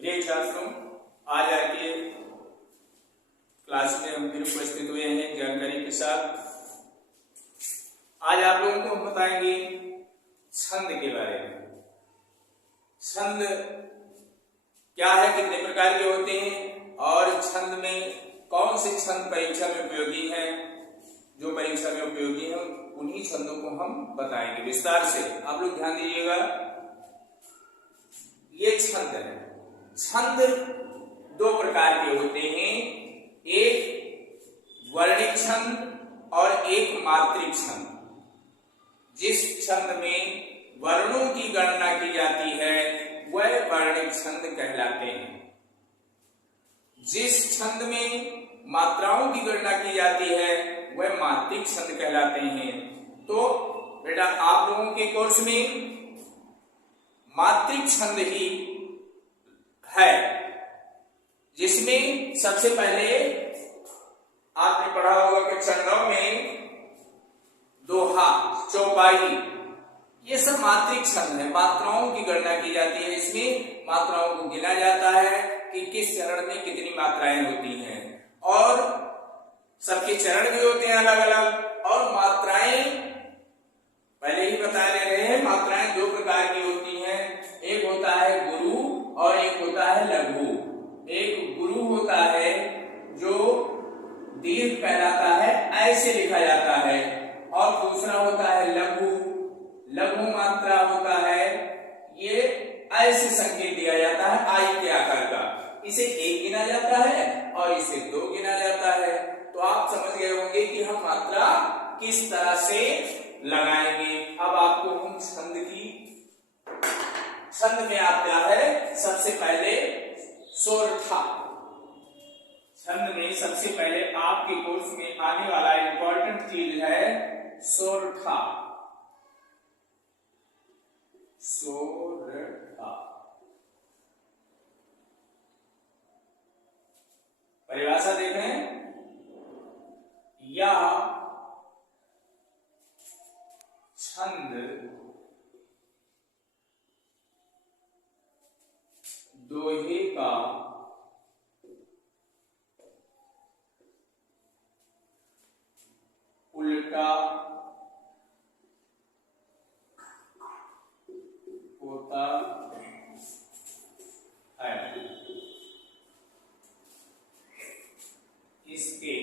प्रिय छात्रों, आज आपके क्लास में हम फिर उपस्थित हुए हैं जानकारी के साथ। आज आप लोगों को हम बताएंगे छंद के बारे में। छंद क्या है, कितने प्रकार के होते हैं और छंद में कौन से छंद परीक्षा में उपयोगी हैं। जो परीक्षा में उपयोगी है उन्हीं छंदों को हम बताएंगे विस्तार से। आप लोग ध्यान दीजिएगा। ये छंद है। छंद दो प्रकार के होते हैं, एक वर्णिक छंद और एक मात्रिक छंद। जिस छंद में वर्णों की गणना की जाती है वह वर्णिक छंद कहलाते हैं। जिस छंद में मात्राओं की गणना की जाती है वह मात्रिक छंद कहलाते हैं। तो बेटा आप लोगों के कोर्स में मात्रिक छंद ही है, जिसमें सबसे पहले आपने पढ़ा होगा कि छंदों में दोहा, चौपाई, ये सब मात्रिक छंद है। मात्राओं की गणना की जाती है। इसमें मात्राओं को गिना जाता है कि किस चरण में कितनी मात्राएं होती हैं और सबके चरण भी होते हैं अलग अलग। और मात्राएं पहले ही बता ले रहे हैं, मात्राएं दो प्रकार की होती हैं। एक होता है गुरु और एक होता है लघु। एक गुरु होता है जो दीर्घ कहलाता है, ऐसे लिखा जाता है, और दूसरा होता है लघु। लघु मात्रा होता है, ये ऐसे संकेत दिया जाता है आई के आकार का। इसे एक गिना जाता है और इसे दो गिना जाता है। तो आप समझ गए होंगे कि हम मात्रा किस तरह से लगाएंगे। अब आपको हम छंद में आप क्या है, सबसे पहले सोरठा। छंद में सबसे पहले आपके कोर्स में आने वाला इंपॉर्टेंट चीज है सोरठा। सोरठा परिभाषा देखें। यह छंद दोहे का उल्टा होता है। इसके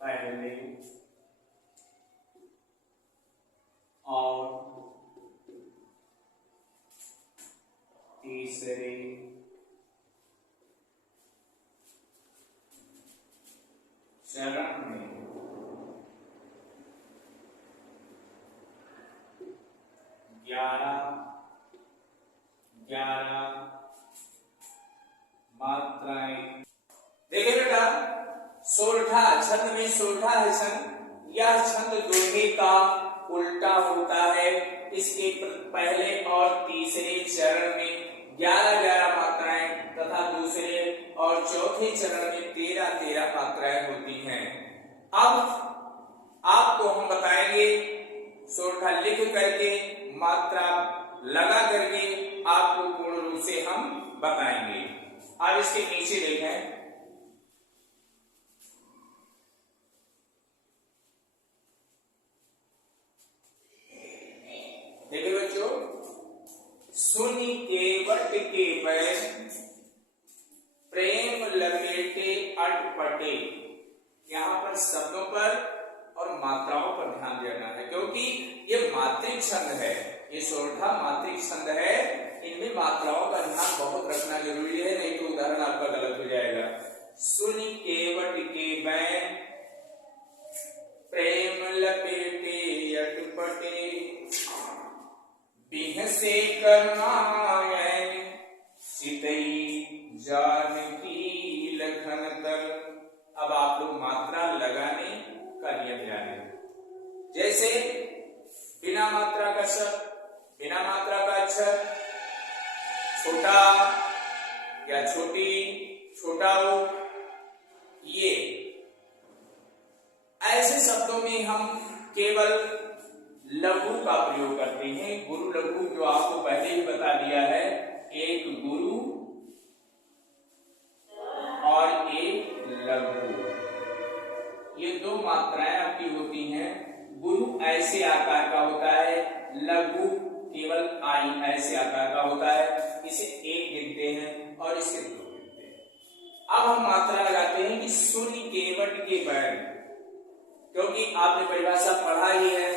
पहले और तीसरे चरण में ग्यारह मात्राएं। देखिए बेटा, सोरठा छंद में सोरठा है छंद। यह छंद दोहे का उल्टा होता है। इसके पहले और तीसरे चरण में 11 मात्राएं तथा दूसरे और चौथे चरण में 13 मात्राएं होती हैं। अब आपको हम बताएंगे सोरठा लिख करके, मात्रा लगा करके आपको पूर्ण रूप से हम बताएंगे। अब इसके नीचे देखें। देखिए बच्चों, सुनि केवट के बैन प्रेम लपेटे अटपटे। यहाँ पर शब्दों पर और मात्राओं पर ध्यान देना है, क्योंकि ये मात्रिक छंद है। ये सोरठा मात्रिक छंद है। इनमें मात्राओं का ध्यान बहुत रखना जरूरी है, नहीं तो उदाहरण आपका गलत हो जाएगा। सुनि केवट के बैन प्रेम लपेटे अटपटे, बिहसे करनायन सितई जानकी लखन तर। अब आप लोग मात्रा लगाने का नियम जाने। जैसे बिना मात्रा का शब्द, बिना मात्रा का अक्षर, छोटा या छोटी, छोटा हो, ये ऐसे शब्दों में हम केवल लघु का प्रयोग करते हैं। गुरु लघु अब हम मात्रा लगाते हैं कि शून्य केवट के बैर, क्योंकि आपने परिभाषा पढ़ा ही है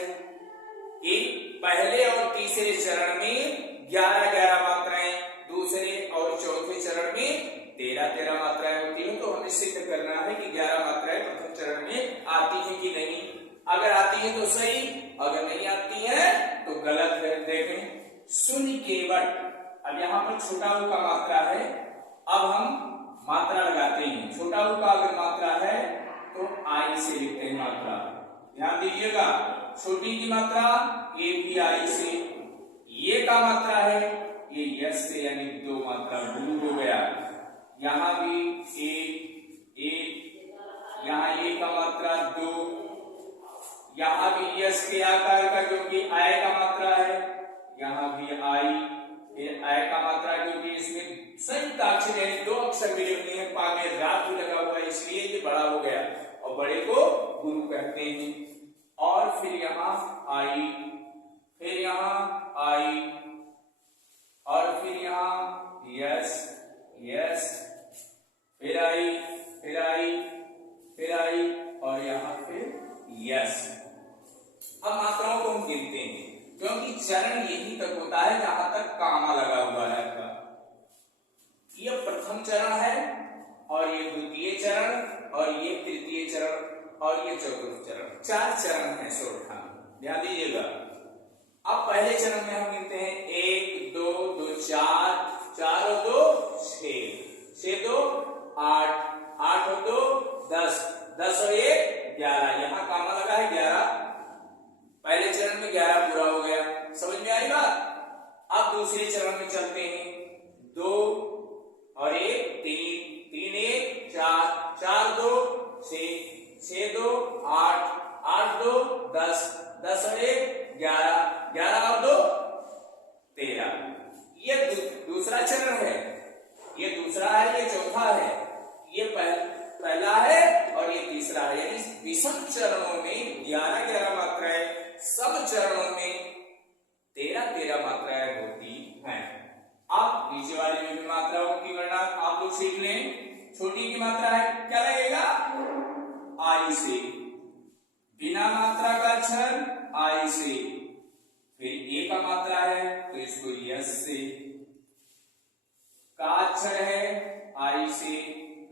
कि पहले और तीसरे चरण में 11-11 मात्राएं, दूसरे और चौथे चरण में 13-13 मात्राएं होती हैं। तो हमें सिद्ध करना है कि 11 मात्राएं प्रथम चरण में आती हैं कि नहीं। अगर आती है तो सही, अगर नहीं आती है तो गलत है। देखें शून्य केवट, अब यहाँ पर छोटा ऊ का मात्रा है, अब हम मात्रा लगाते हैं। छोटा ऊ का अगर मात्रा है तो आई से लिखते हैं मात्रा। ध्यान दीजिएगा, छोटी की मात्रा ये भी आई से, ये का मात्रा है ये यस से, यानी 2 मात्रा गुरु हो गया। यहाँ भी एक, यहाँ ये का मात्रा 2, यहाँ भी यस के आकार का क्योंकि आय का मात्रा है, यहाँ भी आई, फिर आय का मात्रा क्योंकि इसमें संयुक्त अक्षर यानी 2 अक्षर मिले हुए हैं, पा में रात भी लगा हुआ है इसलिए ये बड़ा हो गया और बड़े को गुरु कहते हैं। और फिर यहाँ आई, फिर यहाँ आई, और फिर यहाँ यस यस, फिर आई, फिर आई, फिर आई, और यहाँ फिर यस। अब मात्राओं को हम गिनते हैं क्योंकि चरण यही तक होता है जहां तक कामा लगा हुआ है आपका। ये प्रथम चरण है और ये द्वितीय चरण और ये तृतीय चरण और ये चतुर्थ चरण, 4 चरण है सोरठा में। ध्यान दीजिएगा। अब पहले चरण में हम गिनते हैं 1 2 2 4, 4 और 2 6, 6 2 8, 8 और 2 10, 10 और 1 11, यहाँ कामा लगा है 11। पहले चरण में 11 पूरा हो गया, समझ में आई बात। अब दूसरे चरण में चलते हैं, 2 और 1 3, 3 1 4, 4 2 6, 6 2 8, 8 2 10, 10 और 1 11, 11 और 2 13। ये दूसरा चरण है, ये दूसरा है, ये चौथा है, ये पहला है और ये तीसरा है। यानी विषम चरणों में 11-11 मात्राएं, सब चरणों में 13-13 मात्राएं होती हैं। अब नीचे वाले में भी मात्राओं की गणना आप लोग सीख लें। छोटी की मात्रा है, क्या लगेगा? आई से। बिना मात्रा का अक्षर आई से, फिर ए का मात्रा है तो इसको यस से, का अक्षर है आई से,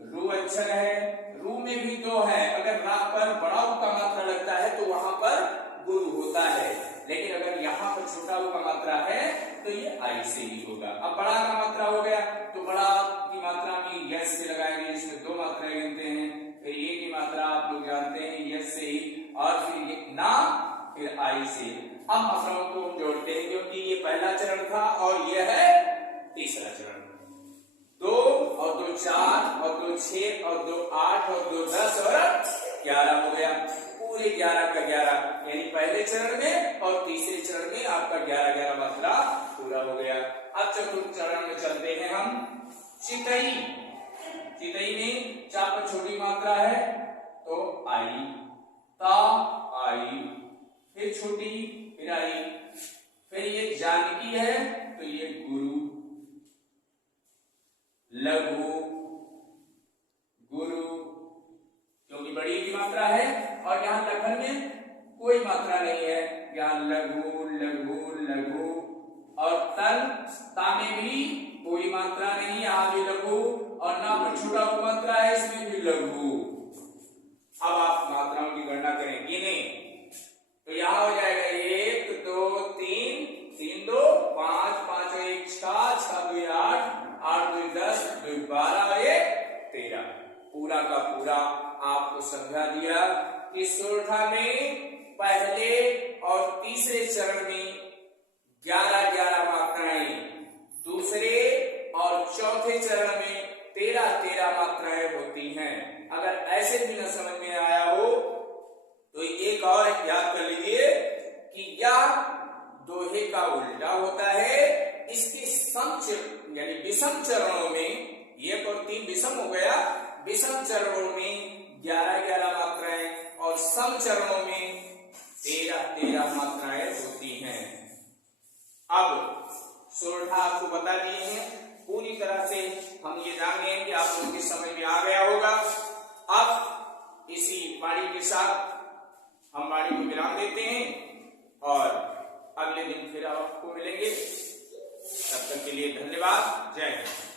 रू अक्षर है, रू में भी 2 है, अगर रा पर बड़ा ऊ का मात्रा लगता है तो वहां पर गुरु होता है, लेकिन अगर यहाँ पर छोटा ऊ का मात्रा है तो ये आई से ही होगा। अब बड़ा का मात्रा हो गया तो बड़ा की मात्रा में यस से लगाएंगे, इसमें 2 मात्राएं गिनते हैं, फिर ये की मात्रा आप लोग जानते हैं यस से ही, और फिर ये ना, फिर आई से। अब मात्राओं को हम जोड़ते हैं क्योंकि ये पहला चरण था और ये है तीसरा चरण। 2 और 2 4 और 2 6 और 2 8 और 2 10 और 11 हो गया, पूरे 11 का 11, यानी पहले चरण में और तीसरे चरण में आपका 11-11 मात्रा पूरा हो गया। अब चतुर्थ चरण में चलते हैं हम। चितई, चितई में 4 पर छोटी मात्रा है तो आई, ता आई, फिर छोटी, फिर आई, फिर ये जानकी है तो ये गुरु, लघु, गुरु, क्योंकि बड़ी की मात्रा है और यहाँ लघन में कोई मात्रा नहीं है, यहाँ लघु लघु लघु, और तल ता में भी कोई मात्रा नहीं, यहाँ भी लघु, और ना पर छोटा मात्रा है इसमें भी लघु। अब आप मात्राओं की गणना करें, गिने तो यहाँ हो जाएगा 1 2 3, 3 2 5, 5 और 1 6, 6 2 8, 8 2 10, 2 12 और 1 13। पूरा का पूरा आपको समझा दिया कि सोरठा में पहले और तीसरे चरण में 11-11 मात्राएं, दूसरे और चौथे चरण में 13-13 मात्राएं होती हैं। अगर ऐसे भी न समझ में आया हो तो एक और याद कर लीजिए कि यह दोहे का उल्टा होता है। इसके सम यानी विषम चरणों में, ये और 3 विषम हो गया, विषम चरणों में 11-11 मात्राएं और सम चरणों में 13-13 मात्राएं होती हैं। अब सोरठा था आपको बता दिए हैं। पूरी तरह से हम ये जान गए कि आप लोगों की समझ में आ गया होगा। अब इसी वाणी के साथ हम वाणी को विराम देते हैं और अगले दिन फिर आपको मिलेंगे। तब तक के लिए धन्यवाद। जय हिंद।